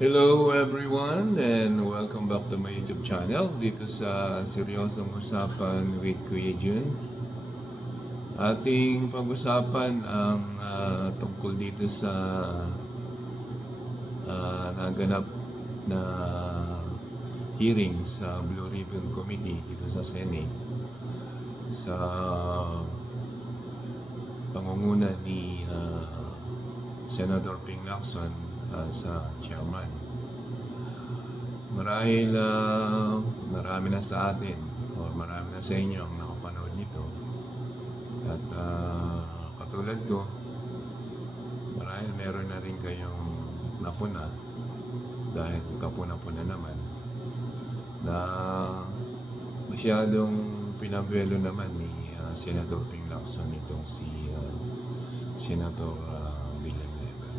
Hello everyone and welcome back to my YouTube channel dito sa Seryosong Usapan with Kuya Jun. Ating pag-usapan ang tungkol dito sa naganap na hearing sa Blue Ribbon Committee dito sa Senate sa pangunguna ni Senator Ping Lacson sa chairman. Marahil marami na sa atin o marami na sa inyo ang nakapanood nito. At katulad ko, marahil meron na rin kayong napuna dahil kapuna-puna naman na masyadong pinabuelo naman ni Senator Ping Lacson itong si Senator Villanueva.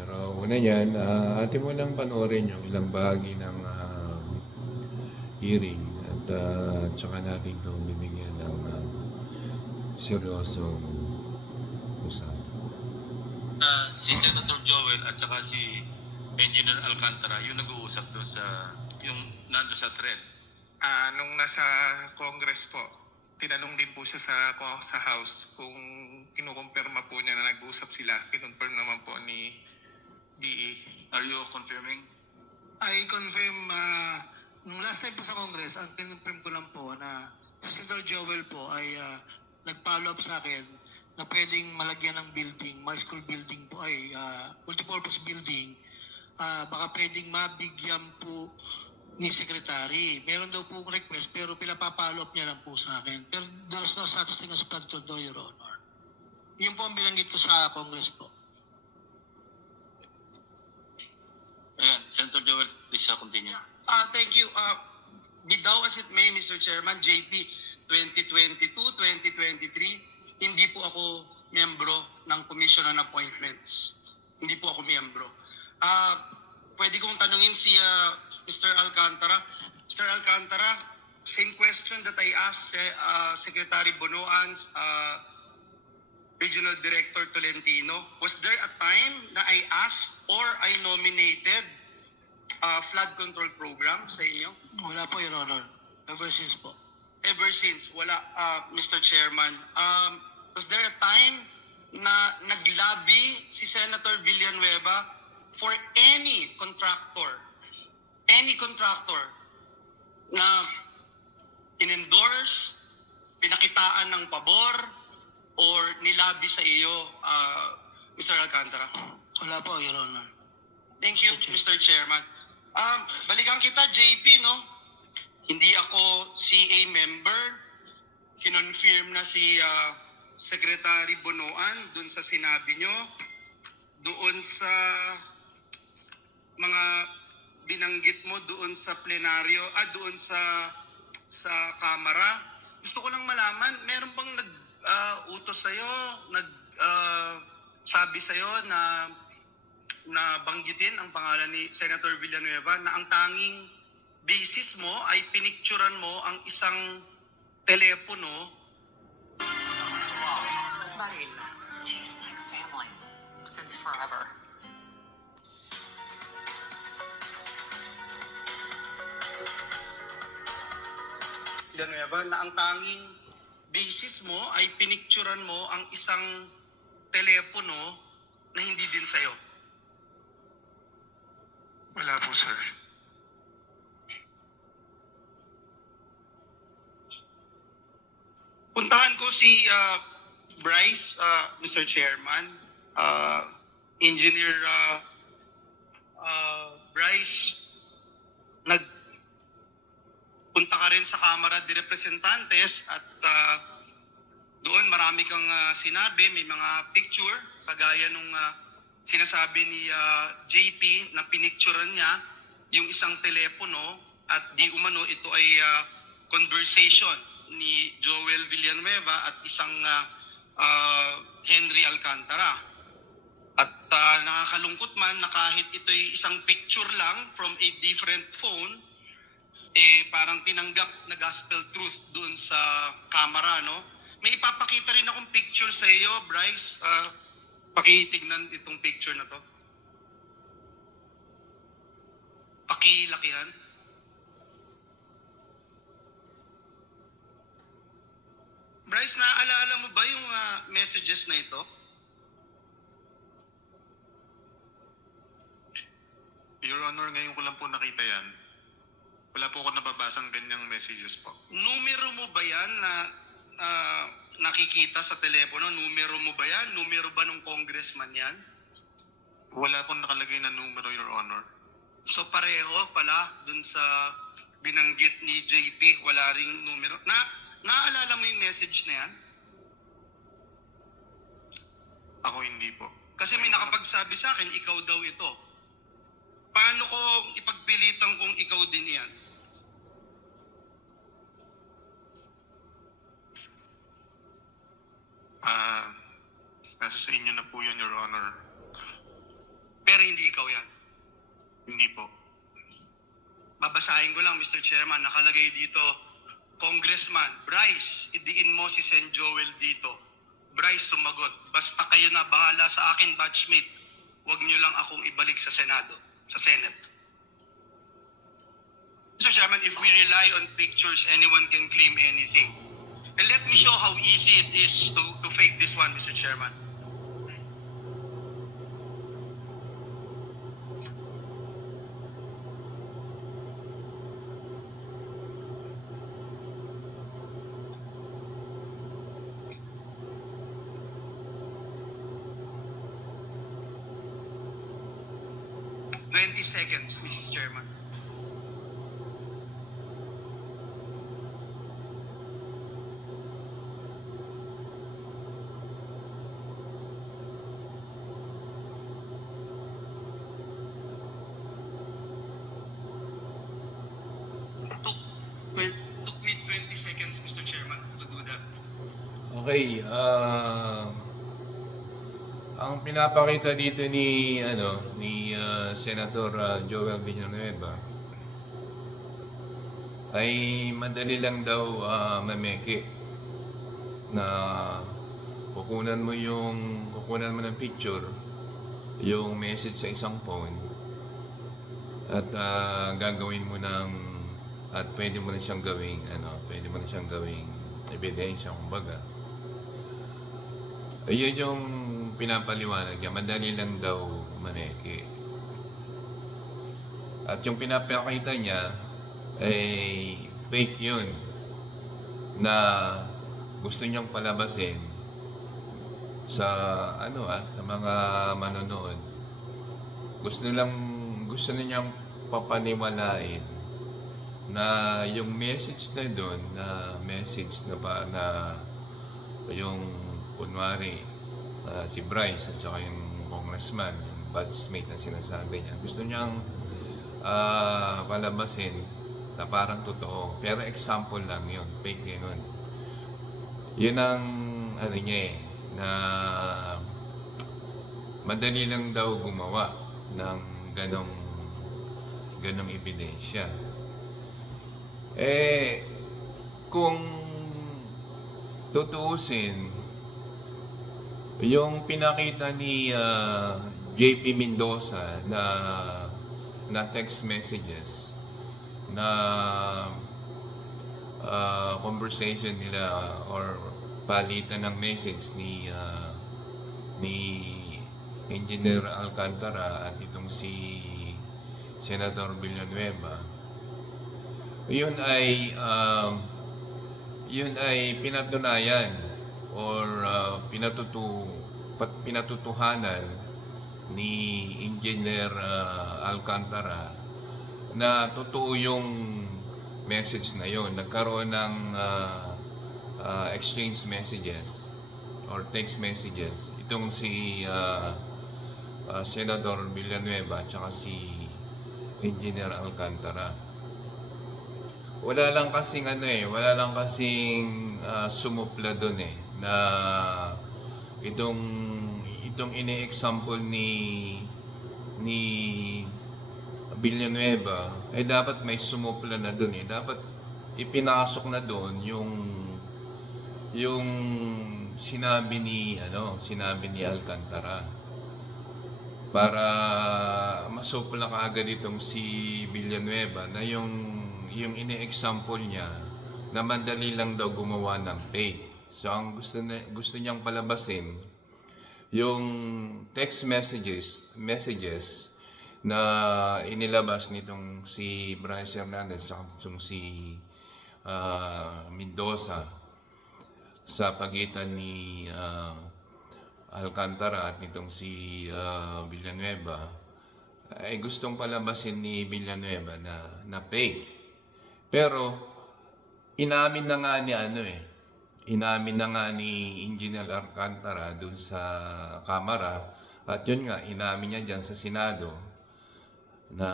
Pero una yan, atin mo nang panoorin yung ilang bahagi ng hearing at tsaka natin itong bibigyan ng seryosong usapan. Si Senator Joel at saka si Engineer Alcantara, yung nag-uusap doon sa, yung nando sa thread. Nung nasa Congress po, tinanong din po siya sa House kung kinukumpirma po niya na nag-uusap sila. Kinonfirm naman po ni DE. Are you confirming? I confirm, nung last time po sa Congress, ang kinonfirm ko lang po na si Senator Joel po ay nag-follow up sa akin na pwedeng malagyan ng building, my school building po ay multipurpose building, baka pwedeng mabigyan po ni Secretary. Meron daw po request pero pinapapollow up niya lang po sa akin. Pero there's no such thing as flood control, Your Honor. Yun po ang bilanggit ko sa Congress po. Ayan, Senator Joel, please continue. Thank you. Be thou as it may, Mr. Chairman, JP 2022-2023, hindi po ako miyembro ng Commission on Appointments. Hindi po ako miyembro. Pwede kong tanungin si Mr. Alcantara. Mr. Alcantara, same question that I asked Secretary Bonoan, Regional Director Tolentino. Was there a time na I asked or I nominated flood control program sa inyo? Wala po, Your Honor. Ever since po. Ever since, wala, Mr. Chairman. Was there a time na naglabi si Senator Villanueva for any contractor na in-endorse, pinakitaan ng pabor, or nilabi sa iyo, Mr. Alcantara? Wala po, Your Honor. Thank you, Mr. Chairman. Balikan kita, JP, no? Hindi ako CA member. Kinonfirm na si Secretary Bonoan dun sa sinabi nyo. Doon sa mga binanggit mo doon sa plenaryo, doon sa Kamara. Gusto ko lang malaman, meron bang nag-utos sa'yo, sabi sa'yo na banggitin ang pangalan ni Senator Villanueva na ang tanging basis mo ay pinicturan mo ang isang telepono. Baril tastes like family since forever. Villanueva na ang tanging basis mo ay pinicturan mo ang isang telepono na hindi din sa'yo. Wala po, sir. Puntahan ko si Bryce, Mr. Chairman, Engineer Bryce, nagpunta ka rin sa Kamara de Representantes at doon marami kang sinabi, may mga picture, kagaya nung sinasabi ni JP na pinicturean niya yung isang telepono at di umano ito ay conversation ni Joel Villanueva at isang Henry Alcantara. At nakakalungkot man na kahit ito'y isang picture lang from a different phone, parang tinanggap na gospel truth doon sa camera, no? May ipapakita rin akong picture sa iyo, Bryce. Pakitignan itong picture na to. pakilakihan. Bryce, naaalala mo ba yung messages na ito? Your Honor, ngayon ko lang po nakita yan. Wala po ako nababasang ganyang messages po. Numero mo ba yan na nakikita sa telepono? Numero mo ba yan? Numero ba ng congressman yan? Wala pong nakalagay na numero, Your Honor. So pareho pala dun sa binanggit ni JP, wala ring numero. Naaalala mo yung message na yan? Ako hindi po. Kasi may nakapagsabi sa akin, ikaw daw ito. Paano ko ipagpilitan kung ikaw din yan? Nasa sa inyo na po yun, Your Honor. Pero hindi ikaw yan. Hindi po. Babasahin ko lang, Mr. Chairman, nakalagay dito, Congressman Bryce, idiin mo si Sen Joel dito. Bryce sumagot, basta kayo na bahala sa akin, batchmate. Huwag niyo lang akong ibalik sa Senado, sa Senate. Mr. Chairman, if we rely on pictures, anyone can claim anything. And let me show how easy it is to fake this one, Mr. Chairman. Seconds, Mr. Chairman. Took me 20 seconds, Mr. Chairman, to do that. Okay, ang pinapakita dito ni Senator Joel Villanueva ay madali lang daw mameke na kukunan mo ng picture, yung message sa isang phone at gagawin mo at pwede mo na siyang gawing ebidensya, kumbaga. Ayun yung pinapaliwanag niya, madali lang daw maneke. At yung pinapakita niya ay fake yun na gusto niyang palabasin sa sa mga manonood. Gusto niyang papaniwalain na yung message na doon, na yung kunwari si Bryce at saka yung congressman, yung batchmate na sinasabi niya, gusto niyang palabasin na parang totoo. Pero example lang yun, fake yun. Yun ang niya na madali lang daw gumawa ng ganong ebidensya. Kung tutuusin, yung pinakita ni JP Mendoza na text messages na conversation nila or palitan ng message ni Engineer Alcantara at itong si Senator Villanueva, yun ay pinatunayan or pinatutuhanan ni Engineer Alcantara na totoo yung message na yon. Nagkaroon ng exchange messages or text messages itong si Senator Villanueva at saka si Engineer Alcantara. Wala lang kasing sumupla doon na itong ini-example ni Villanueva ay dapat may sumupla na doon dapat ipinasok na doon yung sinabi ni Alcantara para nakasopla kaagad itong si Villanueva na yung ini-example niya na madali lang daw gumawa ng fake. So ang gusto niyang palabasin yung text messages na inilabas nitong si Bryce Hernandez at itong si Mendoza sa pagitan ni Alcantara at nitong si Villanueva ay gustong palabasin ni Villanueva na fake. Pero inamin na nga ni inamin na nga ni Engineer Alcantara dun sa Kamara at yun nga inamin niya diyan sa Senado na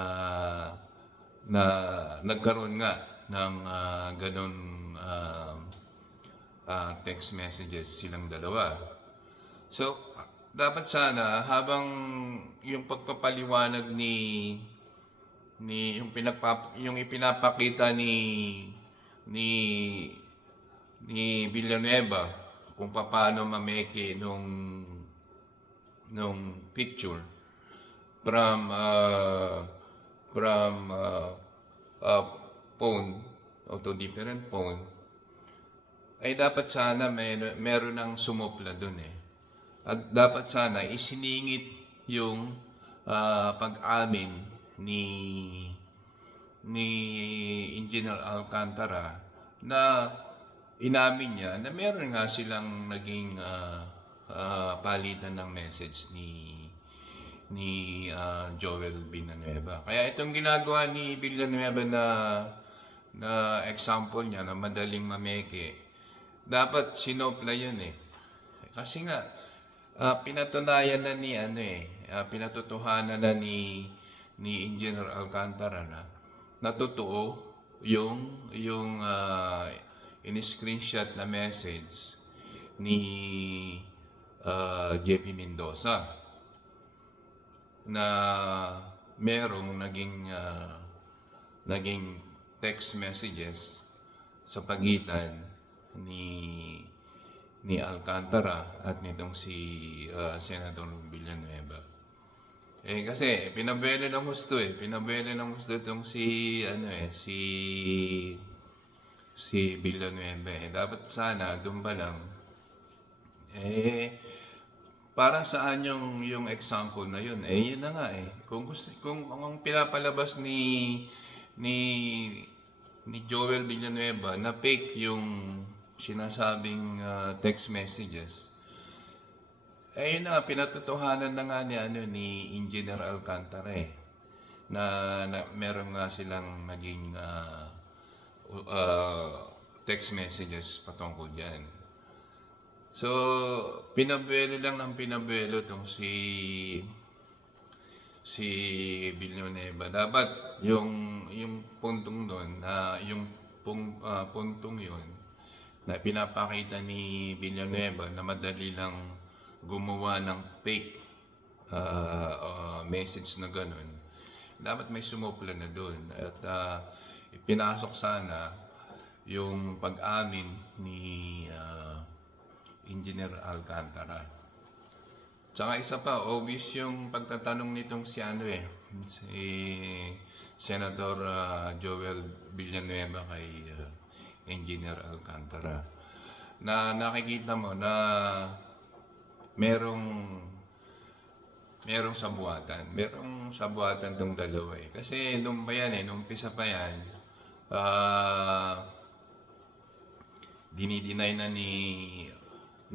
nagkaroon nga ng ganon text messages silang dalawa. So, dapat sana habang yung pagpapaliwanag yung ipinapakita ni Villanueva kung paano mameke nung picture from phone o to different phone ay dapat sana meron ng sumupla dun At dapat sana isiningit yung pag-amin ni Engineer Alcantara na inamin niya na meron nga silang naging palitan ng message ni Joel Villanueva. Kaya itong ginagawa ni Villanueva na example niya na madaling mameke, dapat sinopla yun Kasi nga pinatunayan na pinatutuhanan na ni Engineer Alcantara na totoo yung in-screenshot na message ni JP Mendoza na merong naging text messages sa pagitan ni Alcantara at nitong si Senator Villanueva. Kasi pinabelo ng gusto itong si Villanueva Dapat sana doon pa lang para saan yung example na yun? Yun na nga Kung ang pinapalabas ni Joel Villanueva na fake yung sinasabing text messages, yun na nga, pinatotohanan na nga ni Engineer Alcantara na meron nga silang naging text messages patungkol dyan. So, pinabelo lang ng pinabelo itong si Villanueva. Dapat yung puntong doon, yung puntong yun, na pinapakita ni Villanueva na madali lang gumawa ng fake message na ganun. Dapat may sumupla na doon. At ipinasok sana yung pag-amin ni Engineer Alcantara. Tsaka isa pa, obvious yung pagtatanong nitong si Senator Joel Villanueva kay Engineer Alcantara. Na nakikita mo na merong sabuatan. Merong sabuatan tong dalawa Kasi nung umpisa pa yan, dinideny na ni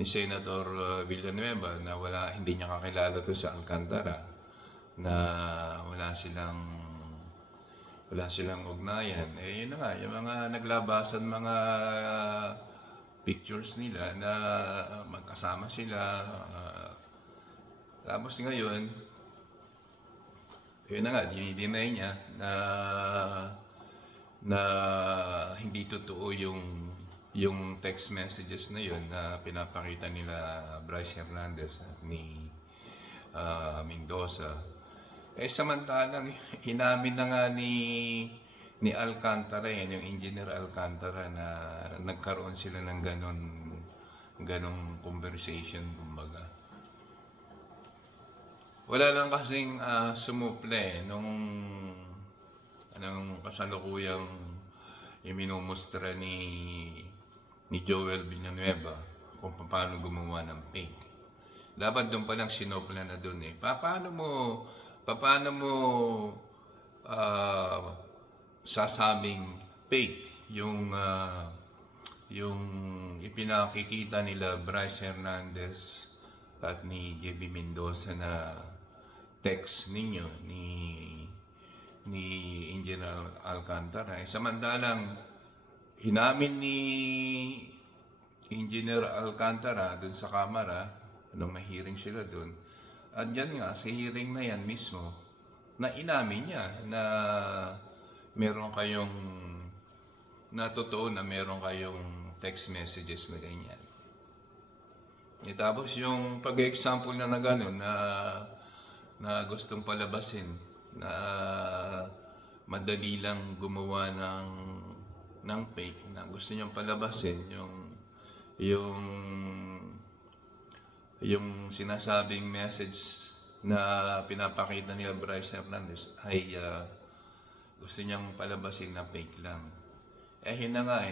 Senator Villanueva na hindi niya kakilala to sa Alcantara, na wala silang ugnayan. Yun na nga, yung mga naglabasan mga pictures nila na magkasama sila. Tapos ngayon, yun na nga, dinideny niya na hindi totoo yung text messages na yun na pinapakita nila Bryce Hernandez at ni Mendoza. Samantalang inamin na nga ni Alcantara yung Engineer Alcantara na nagkaroon sila ng ganong conversation kumbaga. Wala lang kasing sumuple nung anong kasalukuyang iminumustra ni Joel Villanueva kung paano gumawa ng fake. Dapat doon pa lang sinopla na doon eh. Paano mo sasabing fake yung ipinakikita nila Bryce Hernandez at ni JB Mendoza na text ninyo ni Engineer Alcantara. Samantalang inamin ni Engineer Alcantara dun sa kamera nung may hearing sila dun. At yan nga, sa hearing na yan mismo, na inamin niya na meron kayong na totoo na meron kayong text messages na ganyan. Tapos yung pag-example na gano'n na gustong palabasin na madali lang gumawa ng fake na gusto niyang palabasin yung sinasabing message na pinapakita nila Bryce Hernandez ay gusto niyang palabasin na fake lang. Yun na nga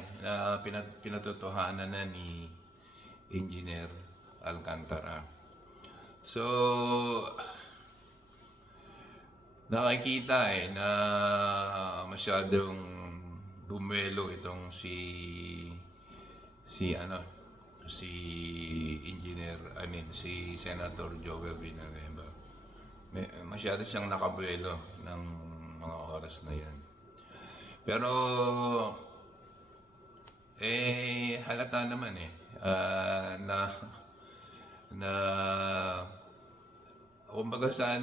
pinatotohanan na ni Engineer Alcantara. So, nakikita na masyadong bumuelo itong si Senator Joel Villanueva. Masyado siyang nakabuelo ng mga oras na yan. Pero halata naman na kumbaga sa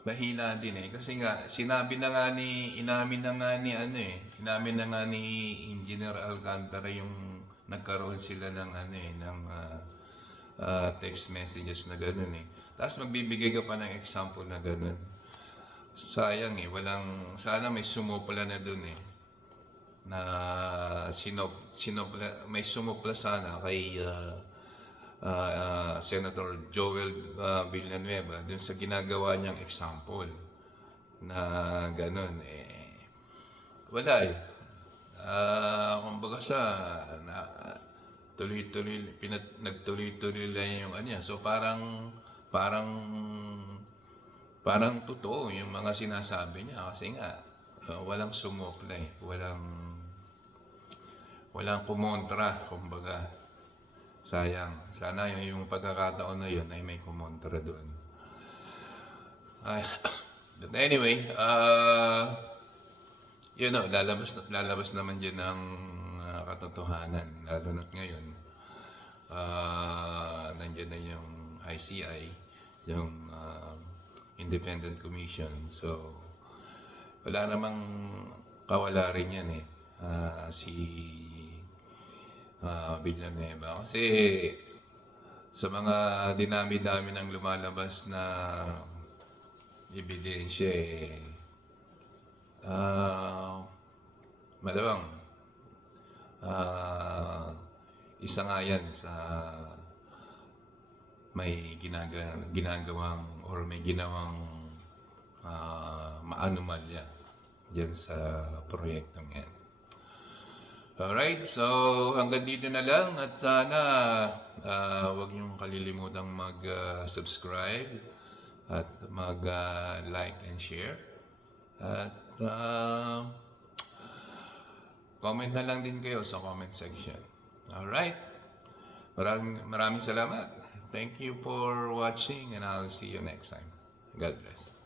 mahina din kasi nga inamin na nga ni Engineer Alcantara yung nagkaroon sila ng text messages na gano'n Tapos magbibigay ka pa ng example na gano'n. Sayang sana may sumupla na doon na may sumupla sana kay Senator Joel Villanueva dun sa ginagawa niyang example na gano'n wala kumbaga nagtuloy-tuloy lang yung so parang totoo yung mga sinasabi niya kasi nga walang sumupla walang kumontra kumbaga. Sayang. Sana yung pagkakataon na yun ay may kumontra doon. But anyway, lalabas naman dyan ng katotohanan. Lalo na't ngayon, nandiyan na yung ICI, yung Independent Commission. So, wala namang kawala rin yan si Villanueva. Kasi sa mga dinami-dami ng lumalabas na ebidensya malawang isa nga yan sa may ginagawang or may ginawang maanomalya dyan sa proyektong yan. Alright, so hanggang dito na lang at sana huwag niyong kalilimutang mag-subscribe at mag-like and share. At comment na lang din kayo sa comment section. Alright, maraming salamat. Thank you for watching and I'll see you next time. God bless.